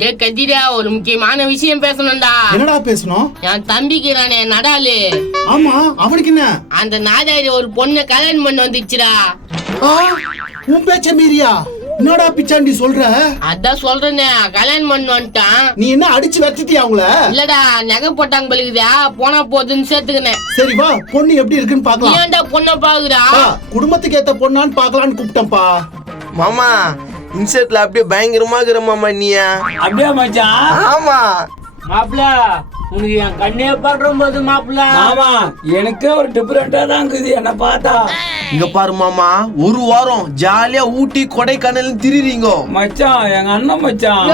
கத்திடா, ஒரு முக்கியமான விஷயம் பேசணும்டா. என்னடா பேசணும்? என் தம்பிக்கிறானே நடாலு. ஆமா, அவனுக்கு என்ன? அந்த நாதாரி ஒரு பொண்ணை கல்யாணம் பண்ண வந்துச்சுடா. உன் பேச்ச மீறியா? என்னடா பிச்சாண்டி சொல்ற? அதான் சொல்றேனே, கல்யாணம் பண்ண வந்துட்டான். நீ என்ன அடிச்சு வச்சிட்டியா அவங்கள? இல்லடா, நகை போட்டாங்க பழுகுதா, போனா போதுன்னு சேர்த்துக்கினேன். சரி வா, பொண்ணு எப்படி இருக்குன்னு பாக்கலாம். ஏன்டா பொண்ணை பாக்குறா? குடும்பத்துக்கு ஏத்த பொண்ணான்னு பாக்கலான்னு கூப்பிட்டேன்ப்பா. மாமா இன்செட்ல அப்படியே பயங்கரமா இருக்கிற மாமா. நீயா அப்படியே மச்சான்? ஆமா மாப்பிள்ள, உனக்கு என் கண்ணே படுற போது மாப்பிள்ள. ஆமா, எனக்கு ஒரு டிஃபரெண்டா தான் இருக்குது என்ன பார்த்தா. இங்க பாரு மாமா, ஒரு வாரம் ஜாலியா ஊட்டி கொடைக்கானல் திரிறீங்க மச்சான். எங்க அண்ணன் மச்சான்.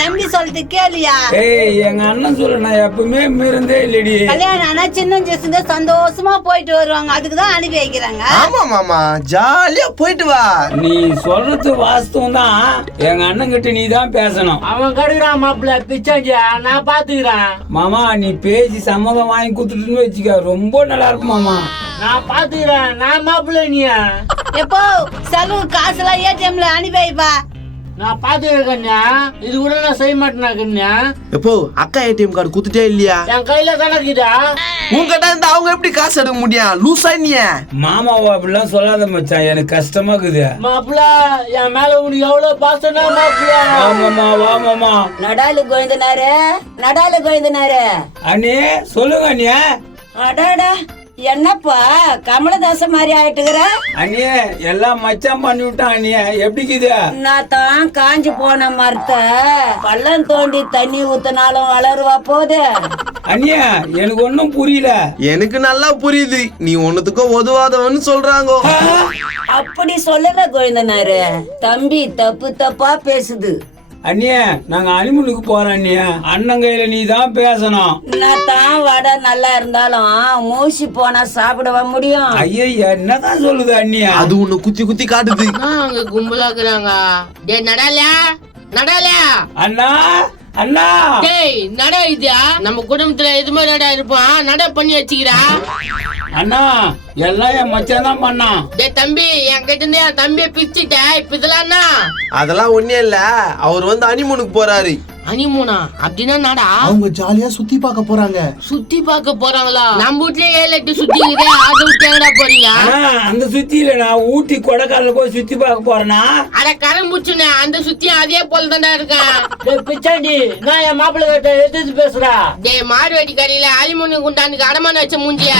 தம்பி சொல்லிட்டு கேளியா? ஏய், எங்க அண்ணன் சொல்ல நான் எப்பவுமே மீறந்தே இல்லடி. கல்யாணம் ஆனா சின்ன ஜெசுங்க சந்தோஷமா போயிட்டு வருவாங்க, அதுக்குதான் அனுப்பி வைக்கிறாங்க. ஆமா மாமா, ஜாலியா போயிட்டு வா. நீ சொல்றது வாஸ்தவம் தான். எங்க அண்ணன் கிட்ட நீ தான் பேசணும். அவன் கடுக்குறான் மாப்பிள்ள, பிச்சாண்டியா, நான் பாத்துக்கிறேன். மாமா நீ பேசி சம்மதம் வாங்கி குடுத்துட்டுன்னு வச்சுக்க, ரொம்ப நல்லா இருக்கும் மாமா. நான் பாத்துக்கிறேன். நான் மாப்பிள்ள நீயா எப்போ செலவு காசுலாம் ஏடிஎம்ல அனுப்பி வைப்பா. நான் பாத்துக்கிறேன் கண்ணியா. இது கூட நான் செய்ய மாட்டேனா கண்ணியா? எப்போ அக்கா ஏடிஎம் கார்டு குத்துட்டே இல்லையா? என் கையில தானே இருக்குதா. உங்ககிட்ட இருந்து அவங்க எப்படி காசு எடுக்க முடியும்? லூசா நீ? மாமாவா அப்படிலாம் சொல்லாத மச்சான், எனக்கு கஷ்டமா இருக்குது. மாப்பிள்ள, என் மேல உனக்கு எவ்வளவு பாசம்னா மாப்பிள்ள. ஆமாமா, வா மாமா. நடாலு கோயந்தனாரு அண்ணே சொல்லுங்க அண்ணியா. அடாடா, என்னப்பா கமலதாசன் மாதிரி ஆயிட்டுக்கிற? அண்ணிய எல்லாம் மச்சான் பண்ணி விட்டான். அண்ணிய எப்படிக்குது? நான் தான் காஞ்சு போன மரத்த பள்ளம் தோண்டி தண்ணி ஊத்தினாலும் வளருவா போது. அண்ணிய எனக்கு ஒன்னும் புரியல. எனக்கு நல்லா புரியுது, நீ ஒண்ணுத்துக்கும் உதவாதவன்னு சொல்றாங்க. அப்படி சொல்லல கோயந்தனாரு, தம்பி தப்பு தப்பா பேசுது. அண்ணிய நாங்க அனிமலுக்கு போறோம். அண்ணிய அண்ணன் கையில நீ தான் பேசணும். நான் தான் வடை நல்லா இருந்தாலும் மூசி போனா சாப்பிடவா முடியும்? ஐயா என்னதான் சொல்லுது அண்ணியா? அது ஒண்ணு குத்தி குத்தி காட்டுது. அங்க கும்பலாக்குறாங்க. டேய் நடாலா, அண்ணா அண்ணா. டேய் நட, இதா நம்ம குடும்பத்துல எது மாதிரி நட இருப்பான், நட பண்ணி வச்சுக்கிறா. அண்ணா எல்லாம் என் மச்சான் தான் பண்ணான். டேய் தம்பி, என் கிட்ட இருந்து என் தம்பியை பிரிச்சுட்ட, இப்ப இதெல்லாம் அதெல்லாம் ஒண்ணே இல்ல, அவர் வந்து அனிமூனுக்கு போறாரு. அனிமூனா அப்படின்னா நாடா? அவங்க ஜாலியா சுத்தி பார்க்க போறாங்க. சுத்தி பார்க்க போறாங்களா? நம்ம வீட்லயே 7-8 சுத்தி இருக்குது, அதை விட்டு எங்கடா போறீங்க? அந்த சுத்தியில நான் ஊட்டி கொடைக்கானல போய் சுத்தி பார்க்க போறேனா? அட கரம்புச்சுனே, அந்த சுத்தியும் அதே போல தான்டா இருக்கேன். பிச்சாண்டி, நான் என் மாப்பிள்ளை கிட்ட எதிர்த்து பேசுறா. டேய் மாடுவேடி கடையில அலுமினியம் குண்டானுக்கு அடமான வச்ச மூஞ்சியா?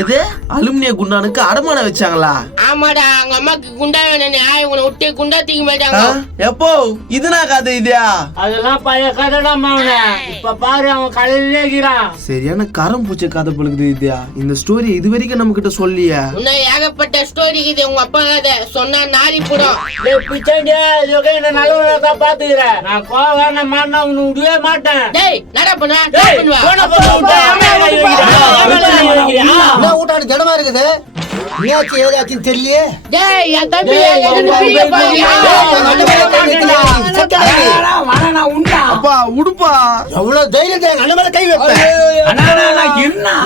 எது அலுமினிய குண்டானுக்கு அடமான வச்சாங்களா? ஆமாடா, அவங்க அம்மாக்கு குண்டா வேணும்னு இவனை விட்டு குண்டா தூக்கி போயிட்டாங்க. எப்போ இதுனா கதை இதா? அதெல்லாம் பழைய கதைடா மாவன. இப்ப பாரு அவன் கடையிலே இருக்கிறான். சரியான கரம் பூச்ச கதை பழுகுது இதா. இந்த ஸ்டோரி இது வரைக்கும் நம்ம கிட்ட சொல்லியா? இன்னும் ஏகப்பட்ட ஸ்டோரி இது, உங்க அப்பா கதை சொன்னா நாரி போடும். பிச்சாண்டியா, என்ன நல்லவனா பாத்துக்கிறேன். நான் கோவம் மாட்டா உன்னை விடவே மாட்டேன். டேய் நட பண்ணா ஊட்டாடு ஜடமா இருக்குது. ஏதாச்சும் ஏதாச்சும் தெரியலையே. டேய் என் தம்பி அப்பா உடுப்பா. எவ்வளவு தைரியம் அண்ணன் மேல கை வைப்ப?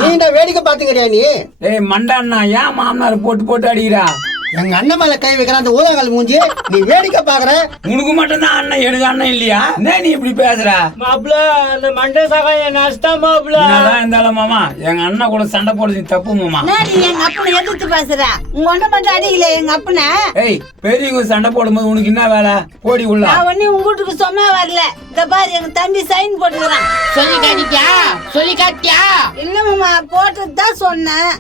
நீ வேடிக்கை பாத்துக்கிறியா நீ? ஏய் மண்டாண்ணா, ஏன் மாமனார் போட்டு போட்டு அடிக்கிறா? எங்க அண்ணன் மேல கை வைக்கிற அந்த ஊதகால் மூஞ்சி நீ வேடிக்கை பாக்குற. உனக்கு மட்டும் தான் அண்ணன், எனக்கு அண்ணன் இல்லையா? நீ இப்படி பேசுற மாப்ள? அந்த மண்டே சகாயம் நஷ்டம் மாப்ள. என்னதான் இருந்தாலும் மாமா, எங்க அண்ணன் கூட சண்டை போடுறது தப்பு மாமா. நீ எங்க அப்பனை எதிர்த்து பேசுற? உங்க ஒண்ணு மட்டும் அடிக்கல எங்க அப்பனை. ஏய், பெரியவங்க சண்டை போடும்போது உனக்கு என்ன வேலை? போடி உள்ள. நான் ஒண்ணு உங்க வீட்டுக்கு சொன்னா வரல. இந்த பாரு எங்க தம்பி சைன் போட்டுக்கிறான். சொல்லி காட்டியா? இல்ல மாமா, போட்டு தான் சொன்னேன்.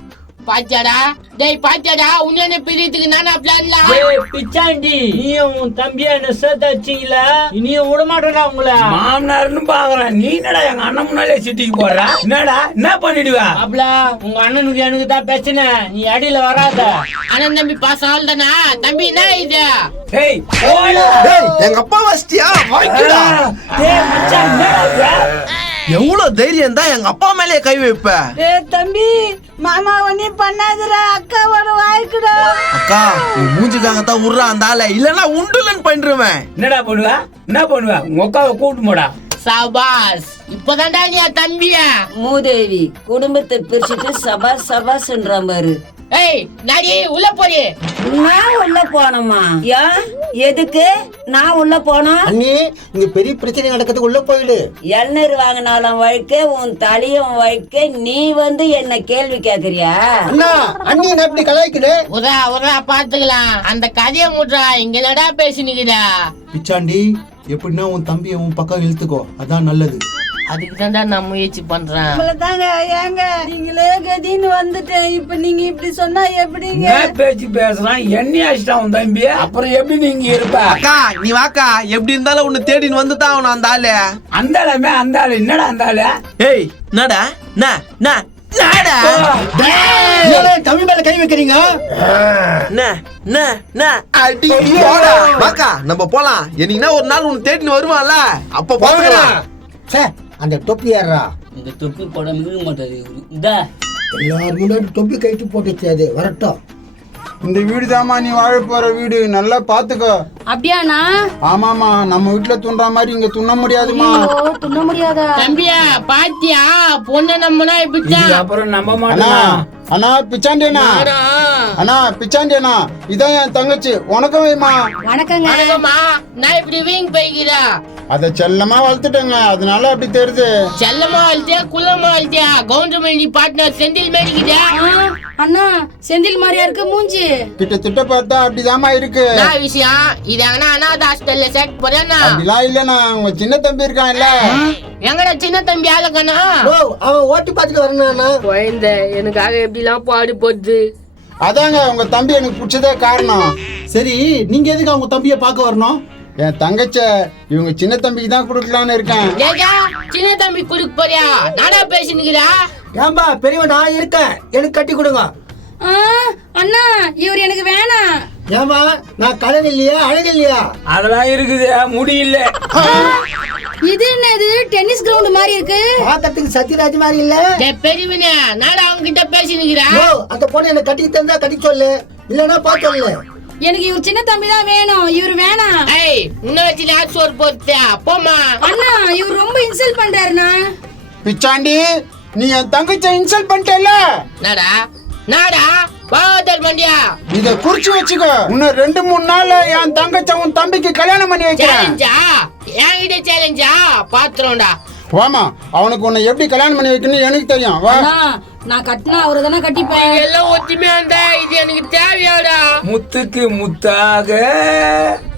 பாத்தியாடா? டேய் பாத்தியாடா, உன்ன பிரியத்துக்கு நானா பிளான்ல? பிச்சாண்டி, நீயும் உன் தம்பியா என்ன சேர்த்தாச்சிங்கள, இனியும் விட மாட்டேடா உங்களை. மாமனார்னு பாக்குறேன், நீ என்னடா எங்க அண்ணன் முன்னாலே சிட்டிக்கு போடுற? என்னடா என்ன பண்ணிடுவா? அப்பல உங்க அண்ணனுக்கு எனக்கு தான் பிரச்சனை, நீ அடியில வராத. அண்ணன் தம்பி பாசம் ஆள்தானா? தம்பி என்ன இது? ஏய் எங்க அப்பா வஸ்தியா வாங்கிடா. டேய் மச்சான், என்னடா எவ்வளவு தைரியம் தான் எங்க அப்பா மேலே கை வைப்ப? தம்பி, மாமா ஒண்ணே பண்ணாதடா, அக்காவோட வாய்க்குடா. அக்கா உன் மூஞ்சிக்காக தான் உர்றா அந்த ஆளை, இல்லன்னா உண்டுலன்னு பண்ணிடுவேன். என்னடா பண்ணுவ? என்ன பண்ணுவ? உங்க அக்காவை கூட்டு போடா. சபாஸ், இப்பதான்டா நீ தம்பியா? மூதேவி குடும்பத்தை பிரிச்சுட்டு சபாஸ் சபாஸ்ன்ற பாரு. ஏய் நாடி உள்ள போடி. நான் உள்ள போனோமா? ஏன் எதுக்கு நான் உள்ள போனோம்? அண்ணி இங்க பெரிய பிரச்சனை நடக்குது, உள்ள போயிடு. எண்ணெய் வாங்கினாலும் வழுக்க உன் தலையும் வழுக்க, நீ வந்து என்ன கேள்வி கேக்குறியா? அண்ணா அண்ணி என்ன இப்படி கலாய்க்குது? உரா பாத்துக்கலாம். அந்த கதையை முட்றா, இங்க நடா பேசினுக்குதா. பிச்சாண்டி எப்படின்னா உன் தம்பியை உன் பக்கம் இழுத்துக்கோ, அதான் நல்லது. அதுக்கு தான்டா நான் முயற்சி பண்றேன். தாங்க ஏங்க நீங்களே கதின்னு வந்துட்டேன், இப்ப நீங்க இப்படி சொன்னா எப்படிங்க? என்ன பேச்சு பேசுறான், எண்ணெய் அடிச்சிட்டான் தம்பி, அப்புறம் எப்படி நீங்க இருப்ப? அக்கா நீ வாக்கா, எப்படி இருந்தாலும் உன்னை தேடின்னு வந்துதான் அவன் அந்த ஆளு. அந்த ஆளுமே அந்த ஆளு, என்னடா அந்த ஆளு? ஏய் நாடா நாடா தம்பி மேல கை வைக்கிறீங்க. வாக்கா நம்ம போலாம். என்னைக்குன்னா ஒரு நாள் உன்னை தேடின்னு வருவான்ல, அப்ப பாத்துக்கலாம். சே அந்த தொப்பி ஏறா, இந்த தொப்பி போட மிக மாட்டாது இதா. எல்லாரும் முன்னாடி தொப்பி கைட்டு போட்டுச்சு, அது வரட்டும். இந்த வீடு தாமா நீ வாழ போற வீடு, நல்லா பாத்துக்கோ. அப்படியாண்ணா? ஆமாமா, நம்ம வீட்டுல துண்ற மாதிரி இங்க துண்ண முடியாதுமா. துண்ண முடியாதா? தம்பியா பாத்தியா, பொண்ணு நம்மனா இப்படித்தான். இது அப்புறம் நம்ப அண்ணா மாட்டேன். அண்ணா பிச்சாண்டியண்ணா, அண்ணா பிச்சாண்டியண்ணா, இதான் என் தங்கச்சி. உனக்கும் வைமா. வணக்கங்க. வணக்கம்மா. நான் இப்படி வீங் போய்க்கிறா. அத செல்லமா வளர்த்துட்டேங்க, அதனால அப்படி தெரியுது. செல்லமா வளர்த்தியா குள்ளமா வளர்த்தியா? கவுண்டமணி பார்ட்னர் செந்தில் மேடிக்குதா? அண்ணா செந்தில் மாதிரியா இருக்கு மூஞ்சி. கிட்ட பார்த்தா அப்படிதாம்மா இருக்கு. நான் விஷயம் இது அனாத ஹாஸ்டல்ல சேர்க்க போறேன்னா? அப்படிலாம் இல்லண்ணா, உங்க சின்ன தம்பி இருக்கான் இல்ல. எங்கடா சின்ன தம்பி ஆளுக்கண்ணா? அவன் ஓட்டி பார்த்துட்டு வரணும்னா குழந்தை எனக்காக எப்படி எல்லாம் பாடு போகுது. அதாங்க உங்க தம்பி எனக்கு பிடிச்சதே காரணம். சரி, நீங்க எதுக்கு அவங்க தம்பியை பார்க்க வரணும்? என் தங்கச்ச இவங்க சின்ன தம்பிக்கு தான் கொடுக்கலான்னு இருக்கேன். ஏகா சின்ன தம்பி குடுக்க போறியா? நானா பேசினுக்கிறா? ஏன்பா பெரியவன் நான் இருக்கேன், எனக்கு கட்டி கொடுங்க. அண்ணா இவர் எனக்கு வேணாம். ஏன்பா நான் கலன் இல்லையா, அழகு இல்லையா? அதெல்லாம் இருக்குது, முடியல. இது என்னது டென்னிஸ் கிரவுண்ட் மாதிரி இருக்கு? பாக்கிறதுக்கு சத்யராஜ் மாதிரி இல்ல? பெரியவனே நாடா அவங்க கிட்ட பேசினுக்கிறா? அந்த பொண்ணு என்ன கட்டி தந்தா கட்டி சொல்லு, இல்லன்னா பாத்து சொல்லு. எனக்கு இவர் சின்ன தம்பி தான் வேணும், இவர் வேணாம். ஏய் உன்ன வச்சு நான் சோறு போத்தியா? போமா. அண்ணா இவர் ரொம்ப இன்சல்ட் பண்றாருண்ணா. பிச்சாண்டி நீ என் தங்கச்ச இன்சல்ட் பண்ணிட்டல. நாடா பாதர் மண்டியா, இத குறிச்சு வச்சுக்கோ. இன்னும் 2-3 நாள்ல என் தங்கச்ச உன் தம்பிக்கு கல்யாணம் பண்ணி வைக்கிறேன். சேலஞ்சா? என்கிட்ட சேலஞ்சா? பாத்துறோம்டா. வாமா, அவனுக்கு உன்னை எப்படி கல்யாணம் பண்ணி வைக்கணும்னு எனக்கு தெரியும். வா. அண்ணா நான் கட்டினா அவரை தானே கட்டிப்பேன். எல்லாம் ஒத்துமையா இருந்தா இது எனக்கு தேவையாடா? முத்துக்கு முத்தாக,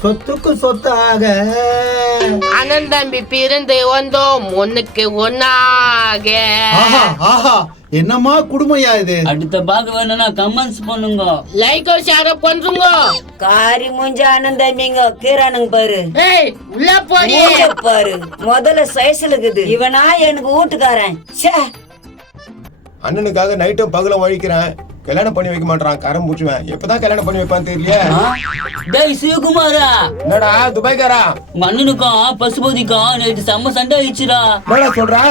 சொத்துக்கு சொத்தாக அண்ணன் தம்பி பிறந்து வந்தோம் ஒண்ணுக்கு ஒன்னாக. ஆஹா ஆஹா, என்னம்மா குடும்பையா இது? அடுத்த பார்க்க வேணும்னா கமெண்ட்ஸ் பண்ணுங்க. லைக்கோ ஷேரோ பண்றோங்க. காரி மூஞ்ச அனந்தமிங்க கீரானுங்க பாரு. ஏய் உள்ள போடி. மூஞ்ச பாரு, முதல்ல சைஸ்ல இருக்குது. இவனா எனக்கு வீட்டுக்காரன். ச்சே. அண்ணனுக்காக நைட்டும் பகலும் வழிக்கிறேன், கல்யாணம் பண்ணி வைக்க மாட்டான். கரம் பூச்சுவேன், எப்பதான் கல்யாணம் பண்ணி வைப்பான்னு தெரியல. டேய் சிவகுமாரா, என்னடா துபாய்க்காரா, உங்க அண்ணனுக்கும் பசுபதிக்கும் நேற்று செம்ம சண்டை ஆயிடுச்சுடா. என்னடா சொல்றா?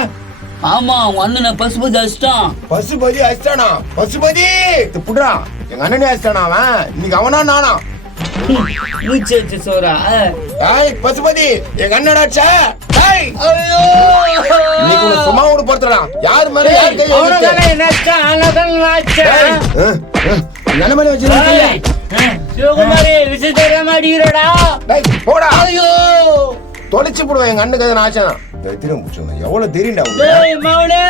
ஆமா, உங்க அண்ணனை பசுபதி அடிச்சிட்டான். பசுபதி அடிச்சானா? பசுபதி புடுறா, எங்க அண்ணனே அடிச்சானா அவன்? இன்னைக்கு அவனா நானா? மூச்சு வச்சு சோறா. ஏய் பசுபதி, எங்க அண்ணன் அடிச்சா? ஏய் இன்னைக்கு உன்னை சும்மா விட போறதுடா. யாரு மேல யார் கை என்ன மேல வச்சிருக்கீங்க? சிவகுமாரி விஷயம் தெரியாம அடிக்கிறடா. போடா. ஐயோ தொலைச்சு போடுவேன் எங்க அண்ணுக்கு எதுவும் ஆச்சானா. திரும்ப எவ்வளவு தெரியும்டா மௌனே